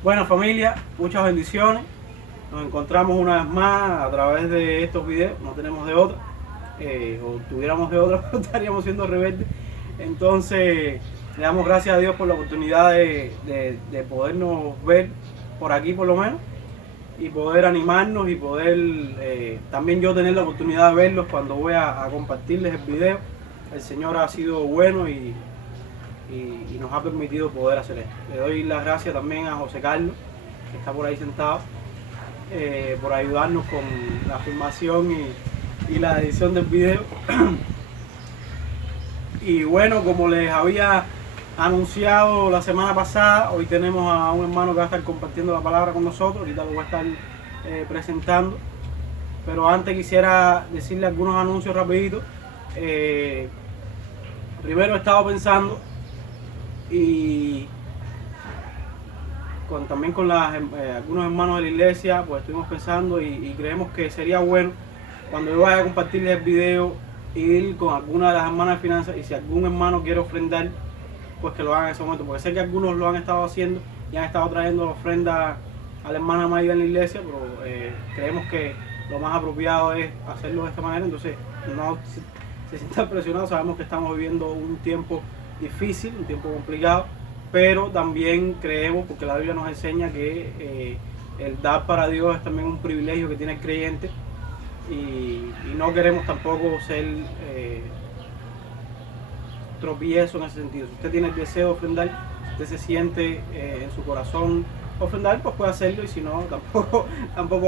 Bueno, familia, muchas bendiciones. Nos encontramos una vez más a través de estos videos. No tenemos de otra. O tuviéramos de otra, pero estaríamos siendo rebeldes. Entonces, le damos gracias a Dios por la oportunidad de podernos ver por aquí, por lo menos, y poder animarnos y poder también yo tener la oportunidad de verlos cuando voy a compartirles el video. El Señor ha sido bueno y nos ha permitido poder hacer esto. Le doy las gracias también a José Carlos, que está por ahí sentado, por ayudarnos con la filmación y la edición del video. Y bueno, como les había anunciado la semana pasada, hoy tenemos a un hermano que va a estar compartiendo la palabra con nosotros. Ahorita lo voy a estar presentando, pero antes quisiera decirle algunos anuncios rapiditos. Primero he estado pensando y también con algunos hermanos de la iglesia, pues estuvimos pensando y creemos que sería bueno cuando yo vaya a compartirles el video ir con alguna de las hermanas de finanzas, y si algún hermano quiere ofrendar, pues que lo hagan en ese momento, porque sé que algunos lo han estado haciendo y han estado trayendo la ofrenda a la hermana mayor en la iglesia, pero creemos que lo más apropiado es hacerlo de esta manera. Entonces no se sientan presionados, sabemos que estamos viviendo un tiempo difícil, un tiempo complicado, pero también creemos, porque la Biblia nos enseña que el dar para Dios es también un privilegio que tiene el creyente, y no queremos tampoco ser tropiezo en ese sentido. Si usted tiene el deseo de ofrendar, si usted se siente en su corazón ofrendar, pues puede hacerlo, y si no, tampoco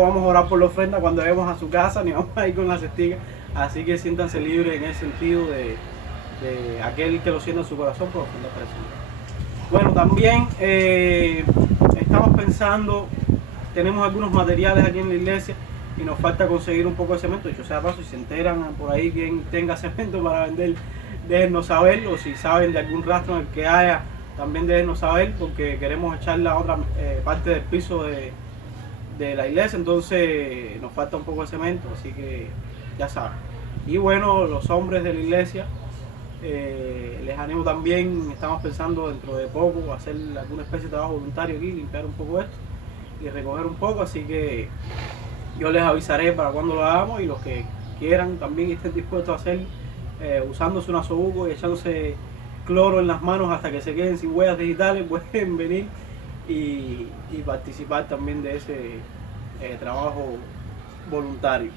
vamos a orar por la ofrenda cuando vayamos a su casa, ni vamos a ir con la cestiga. Así que siéntanse libres en ese sentido de aquel que lo sienta en su corazón por ofrendar para el Señor. Bueno, también estamos pensando, tenemos algunos materiales aquí en la iglesia y nos falta conseguir un poco de cemento. Dicho sea paso, si se enteran por ahí quien tenga cemento para vender, déjennos saber, o si saben de algún rastro en el que haya, también déjennos saber, porque queremos echar la otra parte del piso de la iglesia, entonces nos falta un poco de cemento, así que ya saben. Y bueno, los hombres de la iglesia, les animo también, estamos pensando dentro de poco hacer alguna especie de trabajo voluntario aquí, limpiar un poco esto y recoger un poco, así que yo les avisaré para cuando lo hagamos, y los que quieran también estén dispuestos a hacerlo, usándose un azobuco y echándose cloro en las manos hasta que se queden sin huellas digitales, pueden venir y participar también de ese trabajo voluntario.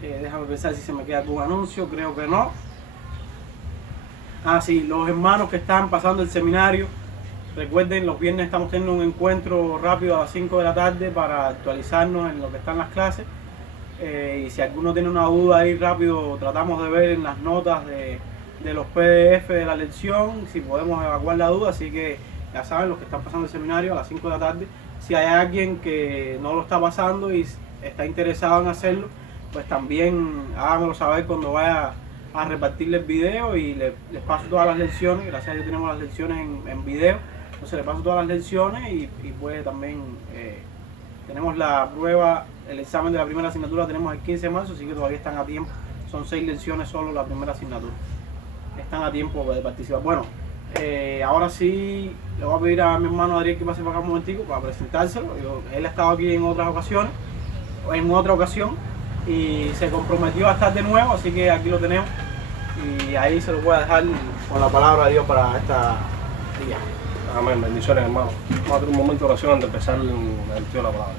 Déjame pensar si se me queda algún anuncio, creo que no. Sí, los hermanos que están pasando el seminario, recuerden, los viernes estamos teniendo un encuentro rápido a las 5 de la tarde para actualizarnos en lo que están las clases. Y si alguno tiene una duda ahí rápido, tratamos de ver en las notas de los PDF de la lección si podemos evacuar la duda. Así que ya saben, los que están pasando el seminario a las 5 de la tarde, si hay alguien que no lo está pasando y está interesado en hacerlo, pues también háganmelo saber cuando vaya a repartirles el video, y les paso todas las lecciones. Gracias a Dios tenemos las lecciones en video, entonces les paso todas las lecciones y pues también tenemos la prueba, el examen de la primera asignatura tenemos el 15 de marzo, así que todavía están a tiempo. Son 6 lecciones solo la primera asignatura, están a tiempo de participar. Bueno, ahora sí le voy a pedir a mi hermano Adriel que pase para acá un momentico para presentárselo. Él ha estado aquí en otras ocasiones, en otra ocasión, y se comprometió a estar de nuevo, así que aquí lo tenemos, y ahí se lo voy a dejar con la palabra de Dios para esta día. Amén, bendiciones, hermano. Vamos a tener un momento de oración antes de empezar el estudio de la palabra.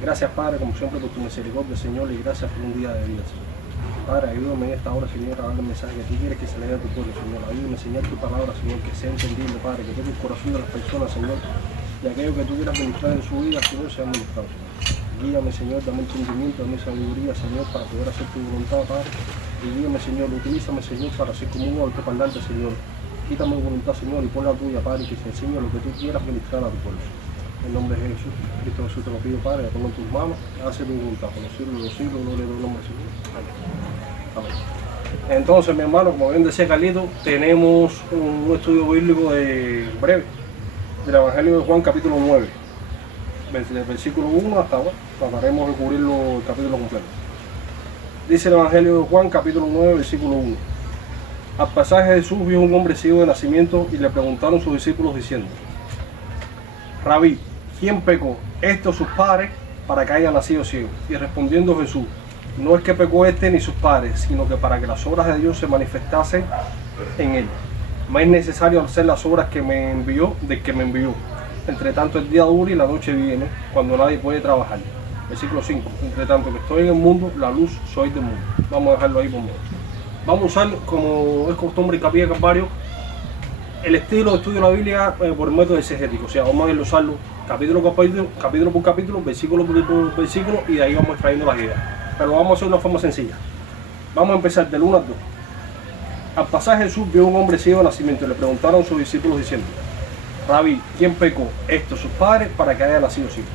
Gracias, Padre, como siempre, por tu misericordia, Señor, y gracias por un día de vida, Señor. Padre, ayúdame en esta hora, Señor, a darle el mensaje que tú quieres que se le dé a tu pueblo, Señor. Ayúdame a enseñar tu palabra, Señor, que sea entendible, Padre, que toque el corazón de las personas, Señor, y aquello que tú quieras ministrar en su vida, Señor, sea ministrado, Señor. Guíame, Señor, dame entendimiento, dame sabiduría, Señor, para poder hacer tu voluntad, Padre. Y guíame, Señor, utilízame, Señor, para ser como un altoparlante, Señor. Quítame mi voluntad, Señor, y pon la tuya, Padre, y que se enseñe lo que tú quieras ministrar a tu pueblo. En nombre de Jesús, Cristo Jesús, te lo pido, Padre, te pongo en tus manos, hace tu voluntad, por los siglos de los siglos, gloria a tu nombre, Señor. Amén. Amén. Entonces, mi hermano, como bien decía Carlito, tenemos un estudio bíblico breve del Evangelio de Juan, capítulo 9. Desde el versículo 1 hasta ahora, trataremos de cubrirlo el capítulo completo. Dice el Evangelio de Juan, capítulo 9, versículo 1. Al pasaje Jesús vio un hombre ciego de nacimiento y le preguntaron sus discípulos diciendo: Rabí, ¿quién pecó? ¿Estos sus padres para que hayan nacido ciegos? Y respondiendo Jesús, no es que pecó este ni sus padres, sino que para que las obras de Dios se manifestasen en él. Me es necesario hacer las obras que me envió, del que me envió. Entre tanto el día dura y la noche viene, cuando nadie puede trabajar. Versículo 5. Entre tanto que estoy en el mundo, la luz soy del mundo. Vamos a dejarlo ahí por medio. Vamos a usar, como es costumbre en Capilla de Calvario, el estilo de estudio de la Biblia por el método exegético. O sea, vamos a usarlo capítulo por capítulo, versículo por versículo, y de ahí vamos extrayendo las ideas. Pero lo vamos a hacer de una forma sencilla. Vamos a empezar del 1 al 2. Al pasar Jesús vio a un hombre ciego de nacimiento y le preguntaron a sus discípulos diciendo, Rabí, ¿quién pecó? ¿Estos sus padres para que haya nacido ciego?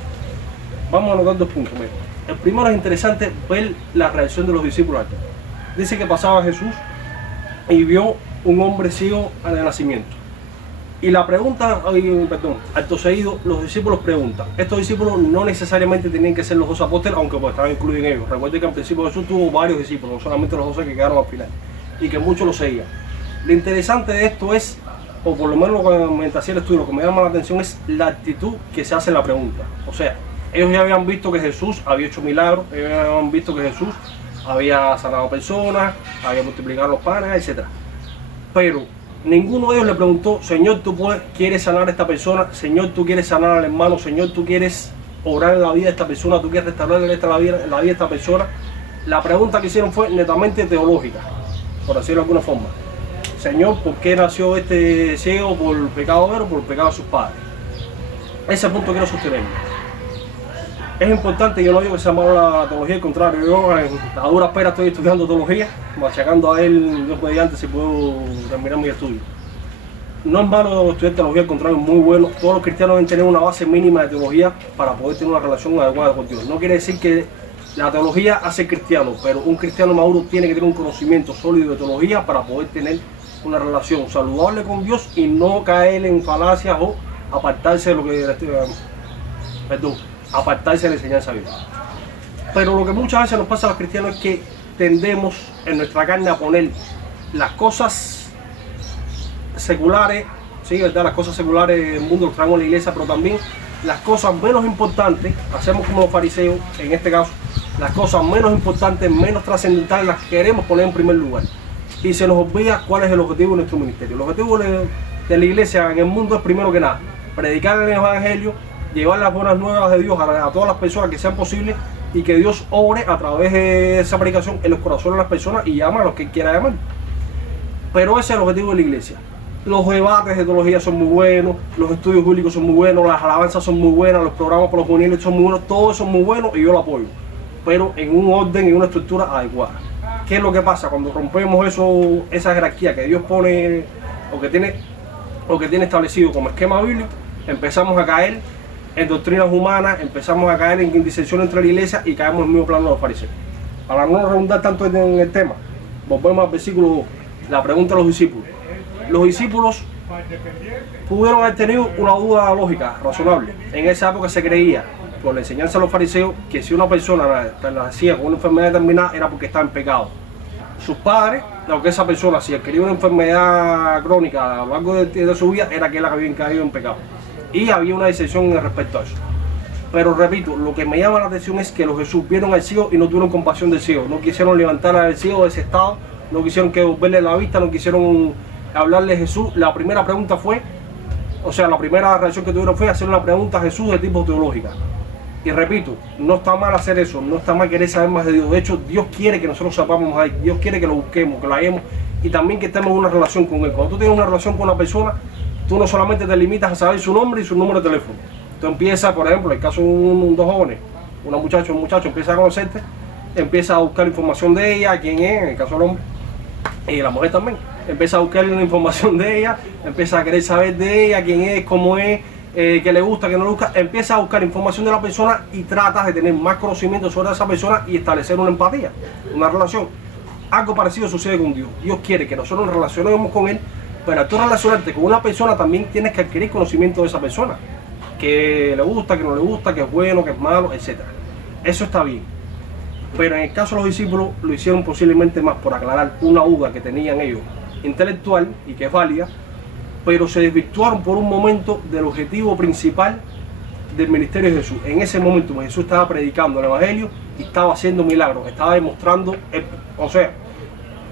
Vamos a anotar 2 puntos. Mira. El primero es interesante ver la reacción de los discípulos aquí. Dice que pasaba Jesús y vio un hombre ciego de nacimiento. Y la pregunta, acto seguido, los discípulos preguntan. Estos discípulos no necesariamente tenían que ser los 12 apóstoles, aunque pues estaban incluidos en ellos. Recuerden que al principio Jesús tuvo varios discípulos, no solamente los 12 que quedaron al final, y que muchos lo seguían. Lo interesante de esto es, o por lo menos mientras hacía el estudio, lo que me llama la atención es la actitud que se hace en la pregunta. O sea, ellos ya habían visto que Jesús había hecho milagros, ellos ya habían visto que Jesús había sanado personas, había multiplicado los panes, etc. Pero ninguno de ellos le preguntó, Señor, ¿tú quieres sanar a esta persona? Señor, ¿tú quieres sanar al hermano? Señor, ¿tú quieres obrar en la vida de esta persona? ¿Tú quieres restaurar la vida de esta persona? La pregunta que hicieron fue netamente teológica, por decirlo de alguna forma. Señor, ¿por qué nació este ciego? ¿Por el pecado de él o por el pecado de sus padres? Ese punto quiero sostenerlo. Es importante, yo no digo que se llama la teología, al contrario, yo a duras penas estoy estudiando teología, machacando a él, Dios mediante, si puedo terminar mi estudio. No es malo estudiar teología, al contrario, es muy bueno. Todos los cristianos deben tener una base mínima de teología para poder tener una relación adecuada con Dios. No quiere decir que la teología hace cristiano, pero un cristiano maduro tiene que tener un conocimiento sólido de teología para poder tener una relación saludable con Dios y no caer en falacias o apartarse de lo que apartarse de la enseñanza bíblica. Pero lo que muchas veces nos pasa a los cristianos es que tendemos en nuestra carne a poner las cosas seculares, sí, ¿verdad? Las cosas seculares del mundo los traemos a la iglesia, pero también las cosas menos importantes, hacemos como los fariseos, en este caso, las cosas menos importantes, menos trascendentales, las queremos poner en primer lugar. Y se nos olvida cuál es el objetivo de nuestro ministerio. El objetivo de la iglesia en el mundo es, primero que nada, predicar el evangelio, llevar las buenas nuevas de Dios a todas las personas que sean posibles y que Dios obre a través de esa predicación en los corazones de las personas y llama a los que quiera llamar. Pero ese es el objetivo de la iglesia. Los debates de teología son muy buenos, los estudios bíblicos son muy buenos, las alabanzas son muy buenas, los programas para los juveniles son muy buenos, todos son muy buenos y yo lo apoyo, pero en un orden y una estructura adecuada. ¿Qué es lo que pasa cuando rompemos esa jerarquía que Dios pone o que tiene establecido como esquema bíblico? Empezamos a caer en doctrinas humanas, empezamos a caer en disensión entre la iglesia y caemos en el mismo plano de los fariseos. Para no redundar tanto en el tema, volvemos al versículo 2, la pregunta de los discípulos. Los discípulos pudieron haber tenido una duda lógica, razonable. En esa época se creía, por la enseñanza de los fariseos, que si una persona nacía con una enfermedad determinada era porque estaba en pecado. Sus padres, aunque esa persona si adquirió una enfermedad crónica a lo largo de su vida, era que él había caído en pecado. Y había una disensión respecto a eso. Pero repito, lo que me llama la atención es que los Jesús vieron al ciego y no tuvieron compasión del ciego. No quisieron levantar al ciego de ese estado, no quisieron que devolverle la vista, no quisieron hablarle a Jesús. La primera pregunta fue, la primera reacción que tuvieron fue hacer una pregunta a Jesús de tipo teológica. Y repito, no está mal hacer eso, no está mal querer saber más de Dios. De hecho, Dios quiere que nosotros sepamos a Él, Dios quiere que lo busquemos, que lo hallemos y también que estemos en una relación con Él. Cuando tú tienes una relación con una persona, tú no solamente te limitas a saber su nombre y su número de teléfono. Tú empiezas, por ejemplo, en el caso de dos jóvenes, un muchacho empieza a conocerte, empieza a buscar información de ella, quién es, en el caso del hombre, y la mujer también. Empieza a buscar una información de ella, empieza a querer saber de ella, quién es, cómo es, qué le gusta, qué no le gusta. Empieza a buscar información de la persona y tratas de tener más conocimiento sobre esa persona y establecer una empatía, una relación. Algo parecido sucede con Dios. Dios quiere que nosotros nos relacionemos con Él, pero al tú relacionarte con una persona también tienes que adquirir conocimiento de esa persona. Que le gusta, que no le gusta, que es bueno, que es malo, etc. Eso está bien. Pero en el caso de los discípulos lo hicieron posiblemente más por aclarar una duda que tenían ellos intelectual y que es válida, pero se desvirtuaron por un momento del objetivo principal del ministerio de Jesús. En ese momento Jesús estaba predicando el Evangelio y estaba haciendo milagros, estaba demostrando, o sea,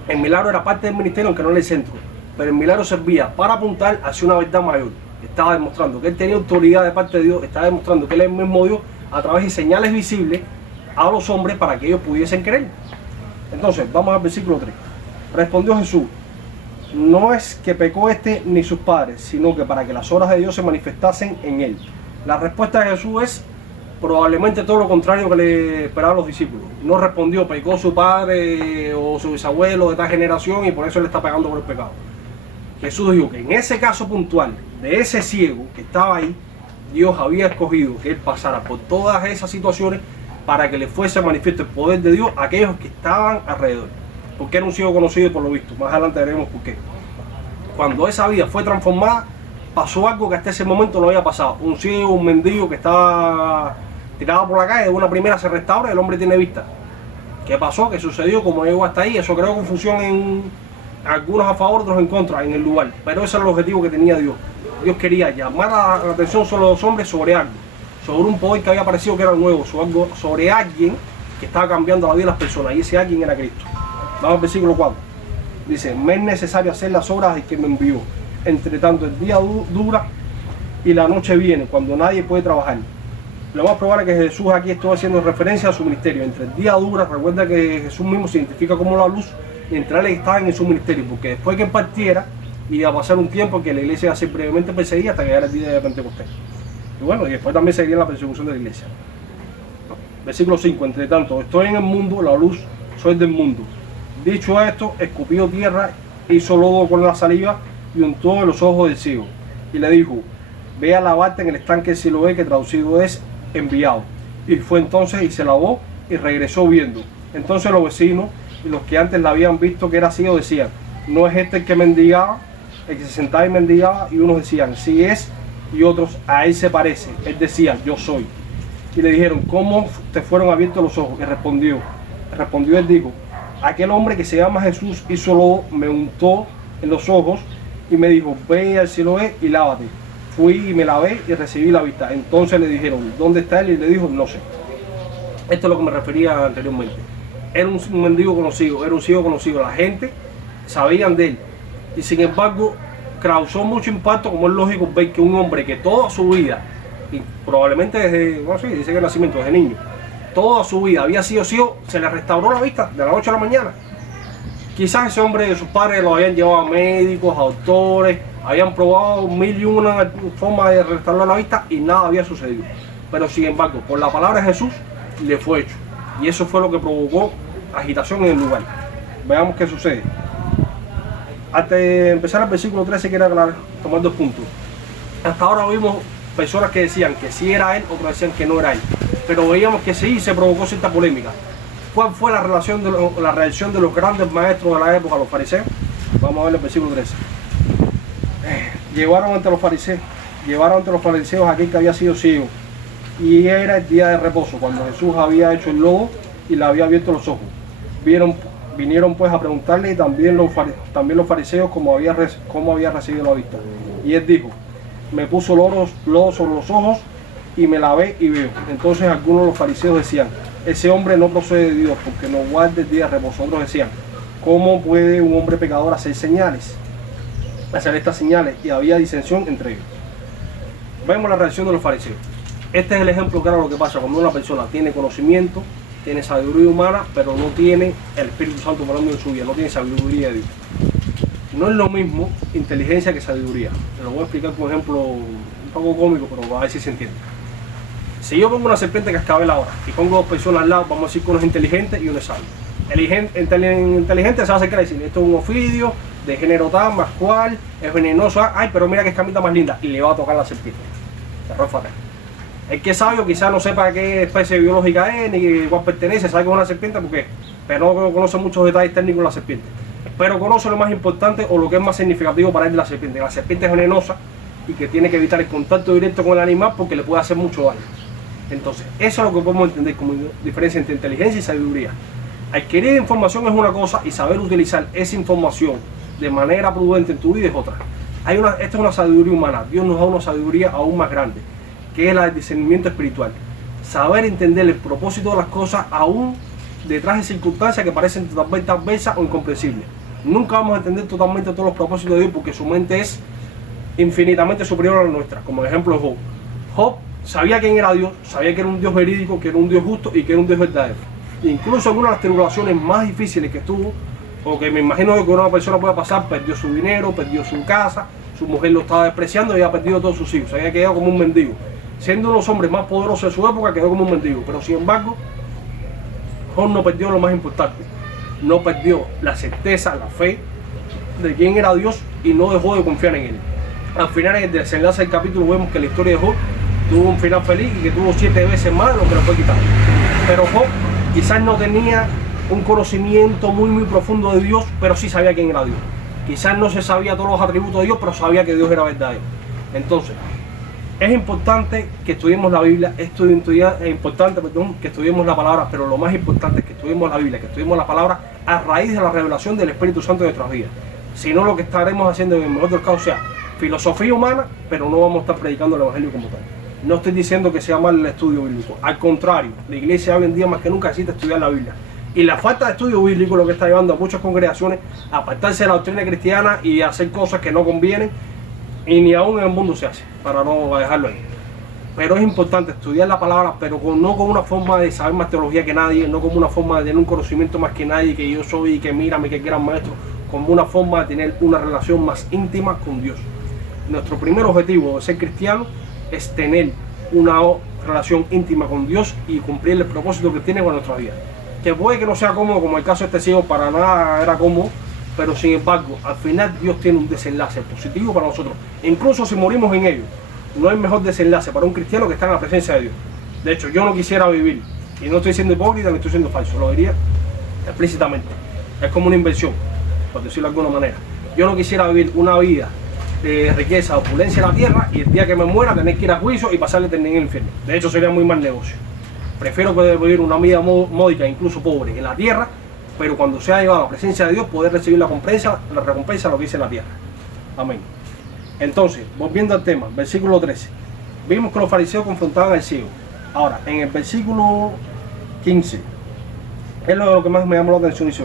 el milagro era parte del ministerio aunque no era el centro, pero el milagro servía para apuntar hacia una verdad mayor. Estaba demostrando que él tenía autoridad de parte de Dios, estaba demostrando que él es el mismo Dios a través de señales visibles a los hombres para que ellos pudiesen creer. Entonces, vamos al versículo 3. Respondió Jesús: no es que pecó este ni sus padres, sino que para que las obras de Dios se manifestasen en él. La respuesta de Jesús es probablemente todo lo contrario que le esperaban los discípulos. No respondió: pecó su padre o su bisabuelo de tal generación y por eso le está pagando por el pecado. Jesús dijo que en ese caso puntual de ese ciego que estaba ahí, Dios había escogido que él pasara por todas esas situaciones para que le fuese manifiesto el poder de Dios a aquellos que estaban alrededor. Porque era un ciego conocido por lo visto. Más adelante veremos por qué. Cuando esa vida fue transformada, pasó algo que hasta ese momento no había pasado. Un ciego, un mendigo que estaba tirado por la calle, de una primera se restaura y el hombre tiene vista. ¿Qué pasó? ¿Qué sucedió? ¿Cómo llegó hasta ahí? Eso creó confusión en algunos a favor, otros en contra en el lugar. Pero ese era el objetivo que tenía Dios. Dios quería llamar la atención sobre los hombres sobre algo, sobre un poder que había aparecido que era nuevo, sobre alguien que estaba cambiando la vida de las personas, y ese alguien era Cristo. Vamos al versículo 4. Dice: me es necesario hacer las obras de que me envió. Entre tanto el día dura y la noche viene, cuando nadie puede trabajar. Lo más probable es que Jesús aquí estuvo haciendo referencia a su ministerio. Entre el día dura, recuerda que Jesús mismo se identifica como la luz, y entre él estaban en su ministerio, porque después que partiera iba a pasar un tiempo que la iglesia iba a ser brevemente perseguida hasta que llegara el día de Pentecostés. Y bueno, y después también seguiría la persecución de la iglesia. Versículo 5. Entre tanto, estoy en el mundo, la luz soy del mundo. Dicho esto, escupió tierra, hizo lodo con la saliva y untó en los ojos del ciego. Y le dijo: ve a lavarte en el estanque de Siloé, que traducido es enviado. Y fue entonces y se lavó y regresó viendo. Entonces los vecinos y los que antes la habían visto que era ciego decían: ¿no es este el que mendigaba, el que se sentaba y mendigaba? Y unos decían: sí es, y otros: a él se parece. Él decía: yo soy. Y le dijeron: ¿cómo te fueron abiertos los ojos? Y respondió él, dijo: aquel hombre que se llama Jesús hizo lodo, me untó en los ojos y me dijo: ve al Siloé y lávate. Fui y me lavé y recibí la vista. Entonces le dijeron: ¿dónde está él? Y le dijo: no sé. Esto es lo que me refería anteriormente. Era un mendigo conocido, era un ciego conocido. La gente sabían de él. Y sin embargo, causó mucho impacto, como es lógico, ver que un hombre que toda su vida, y probablemente desde, no sé, dice que el nacimiento, desde niño, toda su vida había sido ciego, se le restauró la vista de la noche a la mañana. Quizás ese hombre, sus padres lo habían llevado a médicos, a doctores, habían probado 1001 formas de restaurar la vista y nada había sucedido. Pero sin embargo, por la palabra de Jesús, le fue hecho. Y eso fue lo que provocó agitación en el lugar. Veamos qué sucede. Antes de empezar el versículo 13, quiero aclarar, tomar 2 puntos. Hasta ahora vimos personas que decían que sí era él, otros decían que no era él. Pero veíamos que sí se provocó cierta polémica. ¿Cuál fue la reacción de los grandes maestros de la época, los fariseos? Vamos a ver el versículo 13. Llevaron ante los fariseos a aquel que había sido ciego, y era el día de reposo, cuando Jesús había hecho el lodo y le había abierto los ojos. Vinieron pues a preguntarle, y también los fariseos cómo había recibido la vista. Y él dijo: me puso lodo sobre los ojos y me lavé y veo. Entonces algunos de los fariseos decían: ese hombre no procede de Dios, porque no guarda el día de reposo. Otros decían: ¿cómo puede un hombre pecador hacer estas señales? Y había disensión entre ellos. Vemos la reacción de los fariseos. Este es el ejemplo claro de lo que pasa cuando una persona tiene conocimiento, tiene sabiduría humana, pero no tiene el Espíritu Santo morando en su vida, no tiene sabiduría de Dios. No es lo mismo inteligencia que sabiduría. Te lo voy a explicar con un ejemplo un poco cómico, pero a ver si se entiende. Si yo pongo una serpiente cascabel ahora y pongo 2 personas al lado, vamos a decir que uno es inteligente y uno es sabio. El inteligente se va a acercar y decir: esto es un ofidio de género tal, más cual, es venenoso, ay, pero mira qué camita más linda, y le va a tocar la serpiente. Error fatal. El que es sabio quizás no sepa qué especie biológica es, ni cuál pertenece, sabe que es una serpiente porque, pero no conoce muchos detalles técnicos de la serpiente. Pero conoce lo más importante o lo que es más significativo para él de la serpiente. La serpiente es venenosa y que tiene que evitar el contacto directo con el animal porque le puede hacer mucho daño. Entonces, eso es lo que podemos entender como diferencia entre inteligencia y sabiduría. Adquirir información es una cosa y saber utilizar esa información de manera prudente en tu vida es otra. Esta es una sabiduría humana. Dios nos da una sabiduría aún más grande. que es la del discernimiento espiritual. Saber entender el propósito de las cosas aún detrás de circunstancias que parecen totalmente adversas o incomprensibles. Nunca vamos a entender totalmente todos los propósitos de Dios porque su mente es infinitamente superior a la nuestra. Como ejemplo Job. Job sabía quién era Dios, sabía que era un Dios verídico, que era un Dios justo y que era un Dios verdadero. Incluso en una de las tribulaciones más difíciles que tuvo, o que me imagino que una persona puede pasar, perdió su dinero, perdió su casa, su mujer lo estaba despreciando y había perdido todos sus hijos, había quedado como un mendigo. Siendo uno de los hombres más poderosos de su época, quedó como un mendigo. Pero sin embargo, Job no perdió lo más importante. No perdió la certeza, la fe de quién era Dios y no dejó de confiar en él. Al final, en el desenlace del capítulo, vemos que la historia de Job tuvo un final feliz y que tuvo 7 veces más de lo que le fue quitado. Pero Job quizás no tenía un conocimiento muy profundo de Dios, pero sí sabía quién era Dios. Quizás no se sabía todos los atributos de Dios, pero sabía que Dios era verdadero. Entonces, es importante que estudiemos la Biblia, es importante que estudiemos la palabra, pero lo más importante es que estudiemos la Biblia, que estudiemos la palabra a raíz de la revelación del Espíritu Santo en nuestras vidas. Si no, lo que estaremos haciendo en el mejor de los casos sea filosofía humana, pero no vamos a estar predicando el Evangelio como tal. No estoy diciendo que sea mal el estudio bíblico, al contrario, la iglesia hoy en día más que nunca necesita estudiar la Biblia. Y la falta de estudio bíblico lo que está llevando a muchas congregaciones a apartarse de la doctrina cristiana y a hacer cosas que no convienen y ni aún en el mundo se hace, para no dejarlo ahí. Pero es importante estudiar la palabra, pero no como una forma de saber más teología que nadie, no como una forma de tener un conocimiento más que nadie, que yo soy y que mírame, que gran maestro, como una forma de tener una relación más íntima con Dios. Nuestro primer objetivo de ser cristiano es tener una relación íntima con Dios y cumplir el propósito que tiene con nuestra vida. Que puede que no sea cómodo, como el caso de este ciego, para nada era cómodo, pero sin embargo, al final Dios tiene un desenlace positivo para nosotros. Incluso si morimos en ello, no hay mejor desenlace para un cristiano que estar en la presencia de Dios. De hecho, yo no quisiera vivir, y no estoy siendo hipócrita ni estoy siendo falso, lo diría explícitamente. Es como una inversión, por decirlo de alguna manera. Yo no quisiera vivir una vida de riqueza, opulencia en la tierra y el día que me muera tener que ir a juicio y pasar la eternidad en el infierno. De hecho, sería muy mal negocio. Prefiero poder vivir una vida módica, incluso pobre, en la tierra, pero cuando sea llevado a la presencia de Dios, poder recibir la recompensa de lo que dice la tierra. Amén. Entonces, volviendo al tema, versículo 13. Vimos que los fariseos confrontaban al ciego. Ahora, en el versículo 15, es lo que más me llamó la atención. Dice,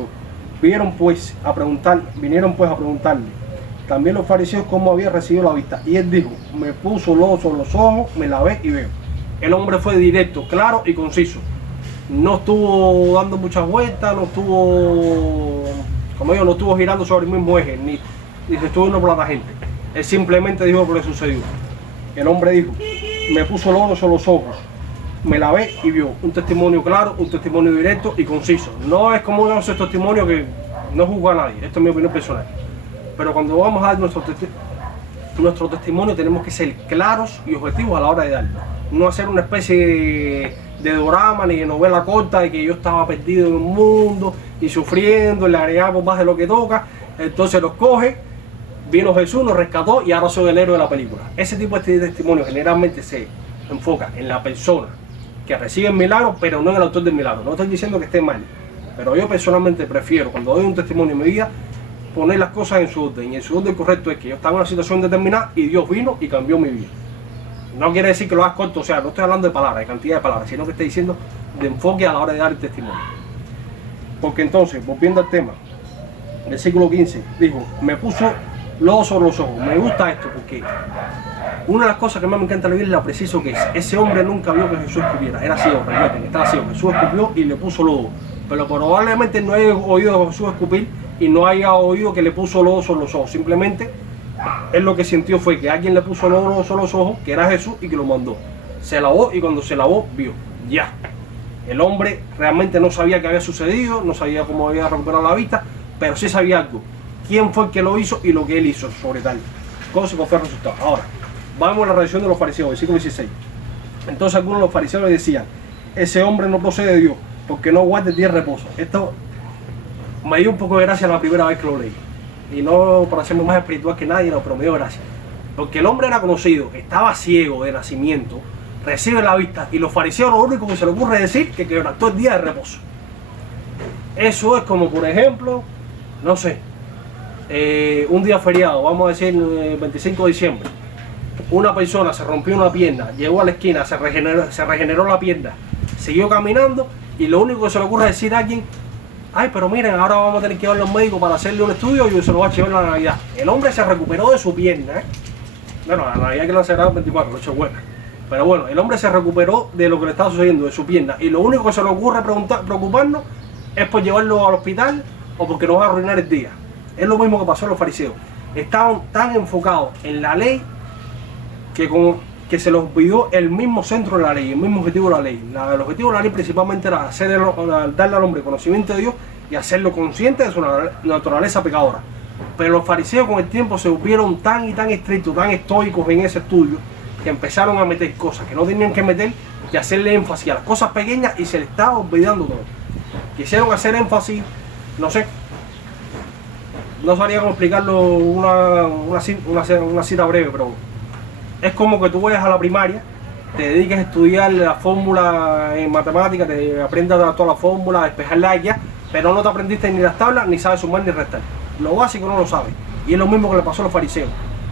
vinieron pues a preguntarle también los fariseos cómo había recibido la vista. Y él dijo, me puso lodo sobre los ojos, me lavé y veo. El hombre fue directo, claro y conciso. No estuvo dando muchas vueltas, no estuvo girando sobre el mismo eje, ni se estuvo yendo por la tangente. Él simplemente dijo lo que le sucedió. El hombre dijo, me puso lodo sobre los ojos, me lavé y vio. Un testimonio claro, un testimonio directo y conciso. No es como ese testimonio que no juzga a nadie, esto es mi opinión personal. Pero cuando vamos a dar nuestro testimonio tenemos que ser claros y objetivos a la hora de darlo. No hacer una especie de drama ni de novela corta de que yo estaba perdido en el mundo y sufriendo, le agregamos más de lo que toca, entonces los coge, vino Jesús, nos rescató y ahora soy el héroe de la película. Ese tipo de testimonio generalmente se enfoca en la persona que recibe el milagro, pero no en el autor del milagro. No estoy diciendo que esté mal, pero yo personalmente prefiero, cuando doy un testimonio en mi vida, poner las cosas en su orden, y en su orden correcto es que yo estaba en una situación determinada y Dios vino y cambió mi vida. No quiere decir que lo hagas corto, o sea, no estoy hablando de palabras, de cantidad de palabras, sino que estoy diciendo de enfoque a la hora de dar el testimonio. Porque entonces, volviendo al tema, versículo 15, dijo, me puso lodo sobre los ojos. Me gusta esto porque una de las cosas que más me encanta leer es lo preciso que es. Ese hombre nunca vio que Jesús escupiera, era ciego, recuerden, estaba ciego. Jesús escupió y le puso lodo, pero probablemente no haya oído a Jesús escupir y no haya oído que le puso lodo sobre los ojos. Simplemente él lo que sintió fue que alguien le puso lodo sobre los ojos, que era Jesús, y que lo mandó. Se lavó y cuando se lavó vio. Ya. El hombre realmente no sabía qué había sucedido, no sabía cómo había recuperado la vista, pero sí sabía algo. Quién fue el que lo hizo y lo que él hizo sobre tal cosa, cuál fue el resultado. Ahora, vamos a la reacción de los fariseos, versículo 16. Entonces algunos de los fariseos le decían, ese hombre no procede de Dios, porque no guarda el día de reposo. Esto me dio un poco de gracia la primera vez que lo leí. Y no para hacerme más espiritual que nadie, no, pero me dio gracia. Porque el hombre era conocido, estaba ciego de nacimiento, recibe la vista, y los fariseos lo único que se le ocurre decir que quebrantó el día de reposo. Eso es como, por ejemplo, no sé, un día feriado, vamos a decir 25 de diciembre. una persona se rompió una pierna, llegó a la esquina, se regeneró la pierna, siguió caminando y lo único que se le ocurre es decir a alguien: ay, pero miren, ahora vamos a tener que llevarlo al médico para hacerle un estudio y se lo va a llevar a la Navidad. El hombre se recuperó de su pierna, ¿eh? Bueno, la Navidad que la será el 24, noche buena. Pero bueno, el hombre se recuperó de lo que le estaba sucediendo, de su pierna. Y lo único que se le ocurre preocuparnos es por llevarlo al hospital o porque nos va a arruinar el día. Es lo mismo que pasó a los fariseos. Estaban tan enfocados en la ley que se les olvidó el mismo centro de la ley, el mismo objetivo de la ley. El objetivo de la ley principalmente era darle al hombre conocimiento de Dios y hacerlo consciente de su naturaleza pecadora. Pero los fariseos con el tiempo se volvieron tan y tan estrictos, tan estoicos en ese estudio, que empezaron a meter cosas que no tenían que meter y hacerle énfasis a las cosas pequeñas y se les estaba olvidando todo. Quisieron hacer énfasis, no sé, no sabría cómo explicarlo una cita breve, pero es como que tú vayas a la primaria, te dediques a estudiar la fórmula en matemáticas, te aprendas toda la fórmula, a despejarla ya, pero no te aprendiste ni las tablas, ni sabes sumar ni restar. Lo básico no lo sabes. Y es lo mismo que le pasó a los fariseos.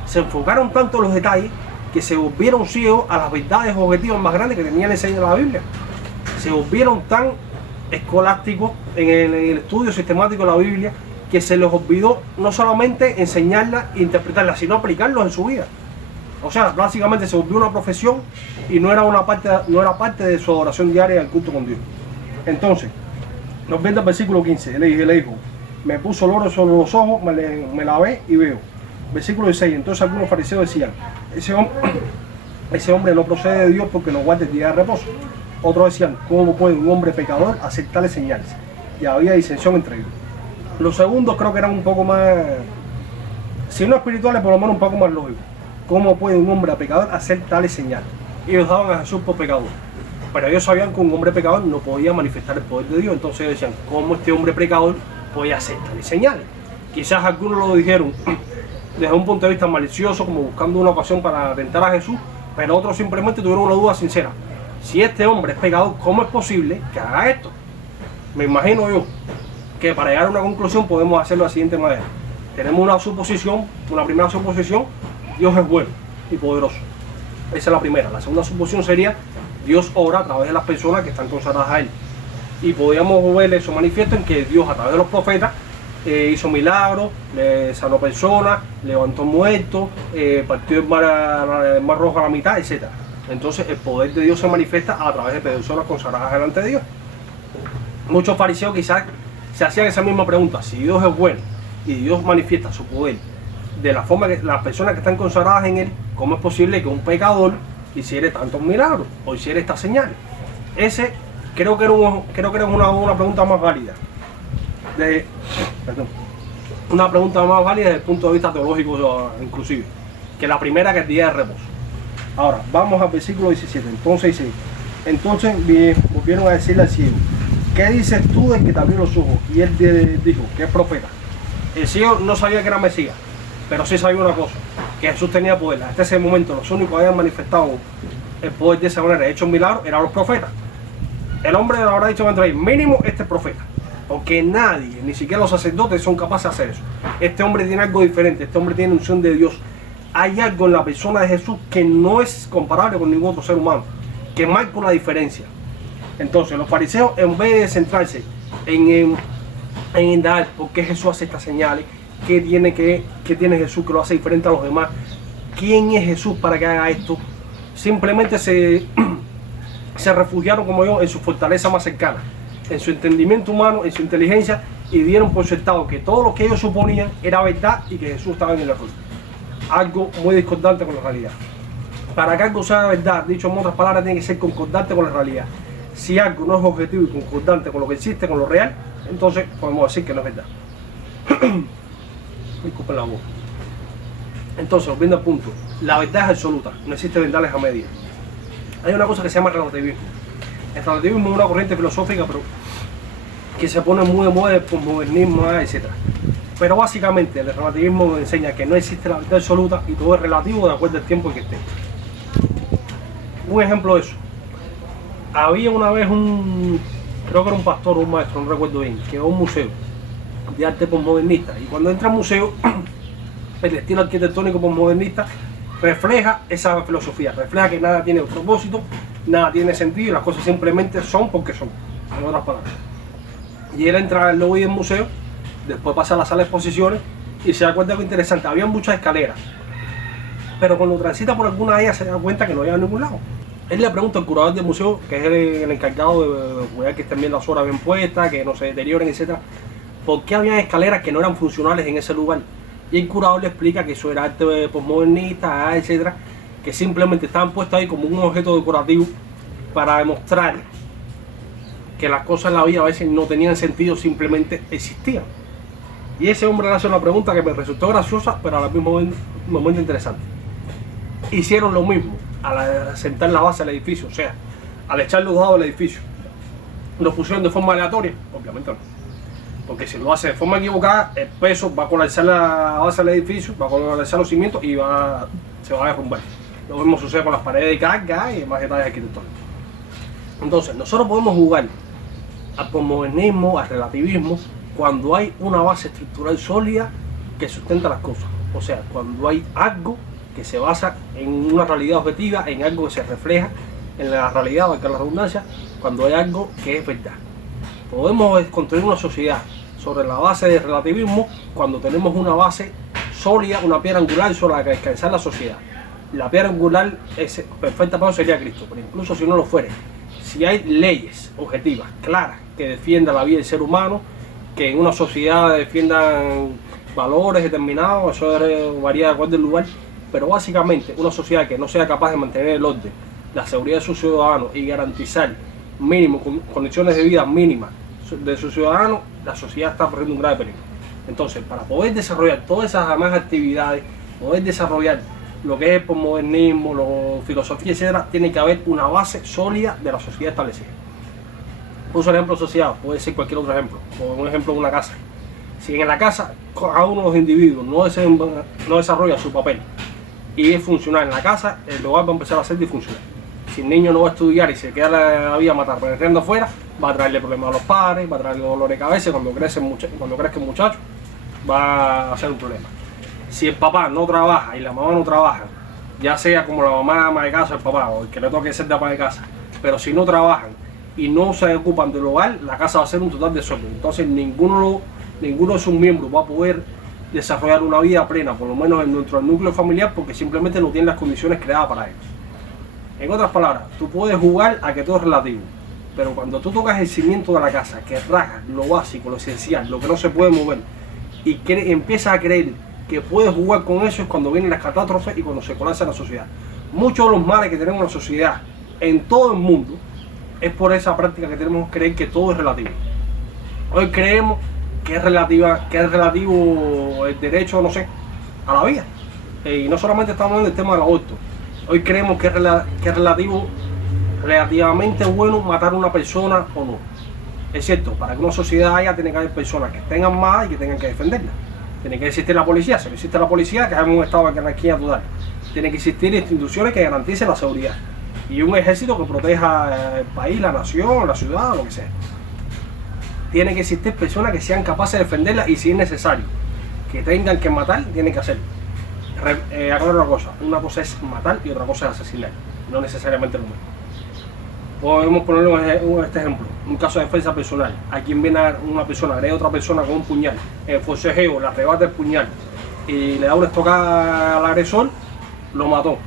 Se enfocaron tanto en los detalles que se volvieron ciegos a las verdades objetivas más grandes que tenía enseñado la Biblia. Se volvieron tan escolásticos en el estudio sistemático de la Biblia que se les olvidó no solamente enseñarla e interpretarla, sino aplicarlo en su vida. O sea, básicamente se volvió una profesión y no era parte de su adoración diaria del culto con Dios. Entonces, nos viendo el versículo 15, le dijo: me puso el oro sobre los ojos, me lavé y veo. Versículo 16, entonces algunos fariseos decían: ese hombre no procede de Dios porque no guarda el día de reposo. Otros decían: ¿cómo puede un hombre pecador hacer tales señales? Y había disensión entre ellos. Los segundos creo que eran un poco más, si no espirituales, por lo menos un poco más lógicos. ¿Cómo puede un hombre pecador hacer tales señales? Ellos daban a Jesús por pecador, pero ellos sabían que un hombre pecador no podía manifestar el poder de Dios. Entonces decían: ¿cómo este hombre pecador puede hacer tales señales? Quizás algunos lo dijeron desde un punto de vista malicioso, como buscando una ocasión para atentar a Jesús, pero otros simplemente tuvieron una duda sincera: si este hombre es pecador, ¿cómo es posible que haga esto? Me imagino yo que para llegar a una conclusión podemos hacerlo de la siguiente manera. Tenemos una suposición, una primera suposición: Dios es bueno y poderoso. Esa es la primera. La segunda suposición sería: Dios obra a través de las personas que están consagradas a Él. Y podríamos ver eso manifiesto en que Dios, a través de los profetas, hizo milagros, sanó personas, levantó muertos, partió el mar Rojo a la mitad, etc. Entonces el poder de Dios se manifiesta a través de personas consagradas delante de Dios. Muchos fariseos quizás se hacían esa misma pregunta: si Dios es bueno y Dios manifiesta su poder de la forma que las personas que están consagradas en Él, ¿cómo es posible que un pecador hiciera tantos milagros o hiciera estas señales? Ese creo que era una pregunta más válida. Una pregunta más válida desde el punto de vista teológico inclusive, que la primera, que es el día de reposo. Ahora, vamos al versículo 17. Entonces volvieron a decirle al ciego: ¿qué dices tú del que te abrió los ojos? Y él dijo que es profeta. El ciego no sabía que era Mesías, pero sí sabía una cosa: que Jesús tenía poder. Hasta ese momento los únicos que habían manifestado el poder de esa manera, hecho milagros, eran los profetas. El hombre le habrá dicho dentro de ahí: mínimo este profeta, porque nadie, ni siquiera los sacerdotes, son capaces de hacer eso. Este hombre tiene algo diferente, este hombre tiene unción de Dios. Hay algo en la persona de Jesús que no es comparable con ningún otro ser humano, que marca una diferencia. Entonces los fariseos, en vez de centrarse en indagar por qué Jesús hace estas señales, qué tiene Jesús que lo hace diferente a los demás, quién es Jesús para que haga esto, simplemente se refugiaron, como yo, en su fortaleza más cercana, en su entendimiento humano, en su inteligencia, y dieron por sentado que todo lo que ellos suponían era verdad y que Jesús estaba en el error. Algo muy discordante con la realidad. Para que algo sea verdad, dicho en otras palabras, tiene que ser concordante con la realidad. Si algo no es objetivo y concordante con lo que existe, con lo real, entonces podemos decir que no es verdad. Disculpen la voz. Entonces, volviendo al punto, la verdad es absoluta, no existe verdades a medias. Hay una cosa que se llama relativismo. El relativismo es una corriente filosófica, pero que se pone muy de moda por modernismo, etc. Pero básicamente el relativismo enseña que no existe la verdad absoluta y todo es relativo de acuerdo al tiempo en que esté. Un ejemplo de eso: había una vez creo que era un pastor o un maestro, no recuerdo bien, que va a un museo de arte postmodernista, y cuando entra al museo, el estilo arquitectónico postmodernista refleja esa filosofía, refleja que nada tiene propósito, nada tiene sentido y las cosas simplemente son porque son, en otras palabras. Y él entra al lobby del museo, después pasa a la sala de exposiciones y se da cuenta de lo interesante. Había muchas escaleras, pero cuando transita por alguna de ellas se da cuenta que no había a ningún lado. Él le pregunta al curador del museo, que es el encargado de cuidar que estén bien las horas bien puestas, que no se deterioren, etc., por qué había escaleras que no eran funcionales en ese lugar. Y el curador le explica que eso era arte postmodernista, etc., que simplemente estaban puestas ahí como un objeto decorativo para demostrar que las cosas en la vida a veces no tenían sentido, simplemente existían. Y ese hombre le hace una pregunta que me resultó graciosa, pero al mismo momento interesante. Hicieron lo mismo al sentar la base del edificio, o sea, al echar los dados del edificio. ¿Lo pusieron de forma aleatoria? Obviamente no. Porque si lo hace de forma equivocada, el peso va a colapsar la base del edificio, va a colapsar los cimientos y se va a derrumbar. Lo mismo sucede con las paredes de carga y demás detalles arquitectónicos. Entonces, nosotros podemos jugar al posmodernismo, al relativismo, cuando hay una base estructural sólida que sustenta las cosas. O sea, cuando hay algo que se basa en una realidad objetiva, en algo que se refleja en la realidad, valga la redundancia, cuando hay algo que es verdad. Podemos construir una sociedad sobre la base del relativismo cuando tenemos una base sólida, una piedra angular sobre la que descansar la sociedad. La piedra angular perfecta para sería Cristo, pero incluso si no lo fuere, si hay leyes objetivas, claras, que defiendan la vida del ser humano, que en una sociedad defiendan valores determinados, eso varía de acuerdo al lugar, pero básicamente una sociedad que no sea capaz de mantener el orden, la seguridad de sus ciudadanos y garantizar mínimo condiciones de vida mínimas de sus ciudadanos, la sociedad está corriendo un grave peligro. Entonces, para poder desarrollar todas esas demás actividades, poder desarrollar lo que es el posmodernismo, la filosofía, etcétera, tiene que haber una base sólida de la sociedad establecida. Puse el ejemplo social, puede ser cualquier otro ejemplo, como un ejemplo de una casa. Si en la casa cada uno de los individuos no desarrolla su papel y es funcional en la casa, el hogar va a empezar a ser disfuncional. Si el niño no va a estudiar y se queda la vida a matar penetrando afuera, va a traerle problemas a los padres, va a traerle dolor de cabeza, cuando crezca el muchacho va a ser un problema. Si el papá no trabaja y la mamá no trabaja, ya sea como la mamá ama de casa o el papá, o el que le toque ser de ama de casa, pero si no trabajan y no se ocupan del hogar, la casa va a ser un total desorden. Entonces ninguno de sus miembros va a poder desarrollar una vida plena, por lo menos dentro del núcleo familiar, porque simplemente no tienen las condiciones creadas para ellos. En otras palabras, tú puedes jugar a que todo es relativo, pero cuando tú tocas el cimiento de la casa, que rajas lo básico, lo esencial, lo que no se puede mover, y empiezas a creer que puedes jugar con eso, es cuando vienen las catástrofes y cuando se colapsa la sociedad. Muchos de los males que tenemos en la sociedad, en todo el mundo, es por esa práctica que tenemos que creer que todo es relativo. Hoy creemos que es relativo el derecho, no sé, a la vida. Y no solamente estamos hablando del tema del aborto. Hoy creemos que es relativamente bueno matar a una persona o no. Es cierto, para que una sociedad haya, tiene que haber personas que tengan más y que tengan que defenderla. Tiene que existir la policía. Si no existe la policía, que hayamos un estado de anarquía total. Tiene que existir instituciones que garanticen la seguridad. Y un ejército que proteja el país, la nación, la ciudad, lo que sea. Tiene que existir personas que sean capaces de defenderla y si es necesario que tengan que matar, tienen que hacerlo. Aclarar una cosa es matar y otra cosa es asesinar, no necesariamente lo mismo. Podemos poner este ejemplo, un caso de defensa personal. A quien viene una persona, agrede a otra persona con un puñal, el forcejeo, le arrebata el puñal y le da una estocada al agresor, lo mató.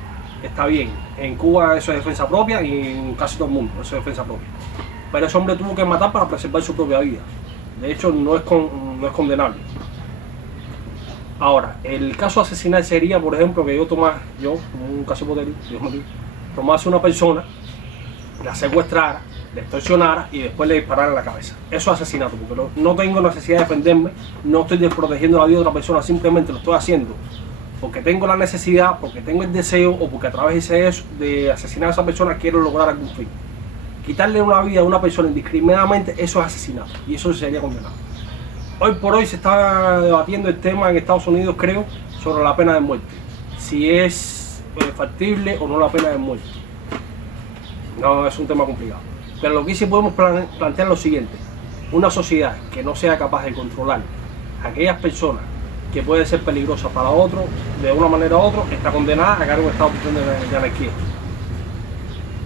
Está bien, en Cuba eso es defensa propia y en casi todo el mundo eso es defensa propia. Pero ese hombre tuvo que matar para preservar su propia vida. De hecho, no es condenable. Ahora, el caso asesinal sería, por ejemplo, que yo, un caso hipotético, tomase una persona, la secuestrara, la extorsionara y después le disparara en la cabeza. Eso es asesinato, porque no tengo necesidad de defenderme, no estoy desprotegiendo la vida de otra persona, simplemente lo estoy haciendo porque tengo la necesidad, porque tengo el deseo o porque a través de asesinar a esa persona quiero lograr algún fin. Quitarle una vida a una persona indiscriminadamente, eso es asesinato y eso sería condenado. Hoy por hoy se está debatiendo el tema en Estados Unidos, creo, sobre la pena de muerte. Si es factible o no la pena de muerte. No, es un tema complicado. Pero lo que sí podemos plantear es lo siguiente. Una sociedad que no sea capaz de controlar a aquellas personas que puede ser peligrosa para otro, de una manera u otra, está condenada a caer en un estado de anarquía.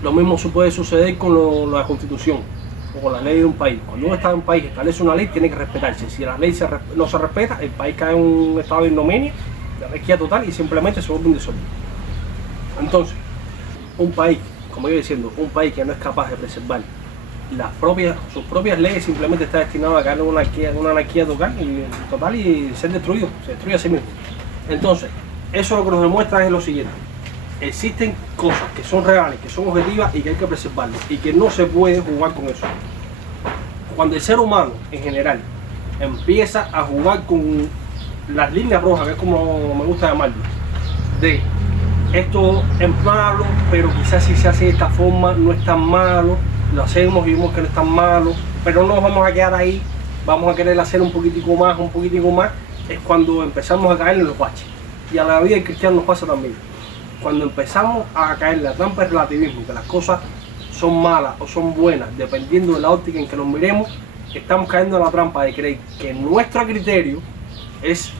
Lo mismo puede suceder con la Constitución o con las leyes de un país. Cuando un Estado de un país establece una ley, tiene que respetarse. Si la ley no se respeta, el país cae en un estado de ignominia, de anarquía total y simplemente se vuelve un desorden. Entonces, un país, como yo diciendo, un país que no es capaz de preservar sus propias leyes, simplemente está destinado a caer en una anarquía total y ser destruido, se destruye a sí mismo. Entonces, eso lo que nos demuestra es lo siguiente: existen cosas que son reales, que son objetivas y que hay que preservarlas y que no se puede jugar con eso. Cuando el ser humano en general empieza a jugar con las líneas rojas, que es como me gusta llamarlo, de esto es malo, pero quizás si se hace de esta forma no es tan malo, lo hacemos y vemos que no es tan malo, pero no nos vamos a quedar ahí, vamos a querer hacer un poquitico más, es cuando empezamos a caer en los baches. Y a la vida del cristiano nos pasa también. Cuando empezamos a caer en la trampa del relativismo, que las cosas son malas o son buenas, dependiendo de la óptica en que nos miremos, estamos cayendo en la trampa de creer que nuestro criterio es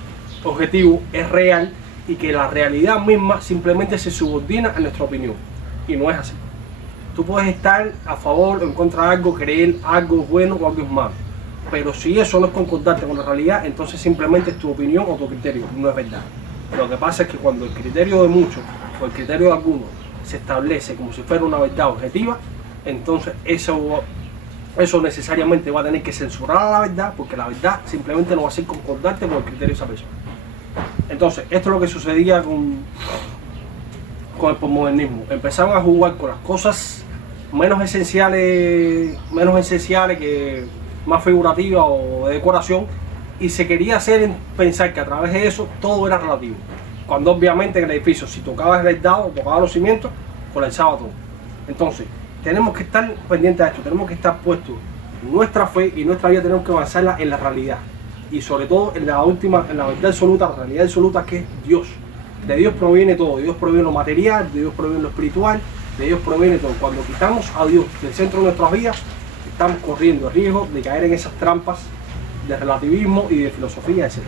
objetivo, es real, y que la realidad misma simplemente se subordina a nuestra opinión. Y no es así. Tú puedes estar a favor o en contra de algo, creer algo es bueno o algo es malo. Pero si eso no es concordante con la realidad, entonces simplemente es tu opinión o tu criterio, no es verdad. Lo que pasa es que cuando el criterio de muchos o el criterio de algunos se establece como si fuera una verdad objetiva, entonces eso necesariamente va a tener que censurar a la verdad, porque la verdad simplemente no va a ser concordante con el criterio de esa persona. Entonces, esto es lo que sucedía con el posmodernismo. Empezaron a jugar con las cosas menos esenciales, que más figurativas o de decoración, y se quería pensar que a través de eso todo era relativo. Cuando obviamente en el edificio, si tocabas el dado o tocabas los cimientos, colapsaba todo. Entonces, tenemos que estar pendientes de esto, tenemos que estar puestos en nuestra fe y nuestra vida, tenemos que avanzarla en la realidad. Y sobre todo en la verdad absoluta, la realidad absoluta, que es Dios. De Dios proviene todo, de Dios proviene lo material, de Dios proviene lo espiritual, de Dios proviene todo. Cuando quitamos a Dios del centro de nuestras vidas, estamos corriendo el riesgo de caer en esas trampas de relativismo y de filosofía, etc.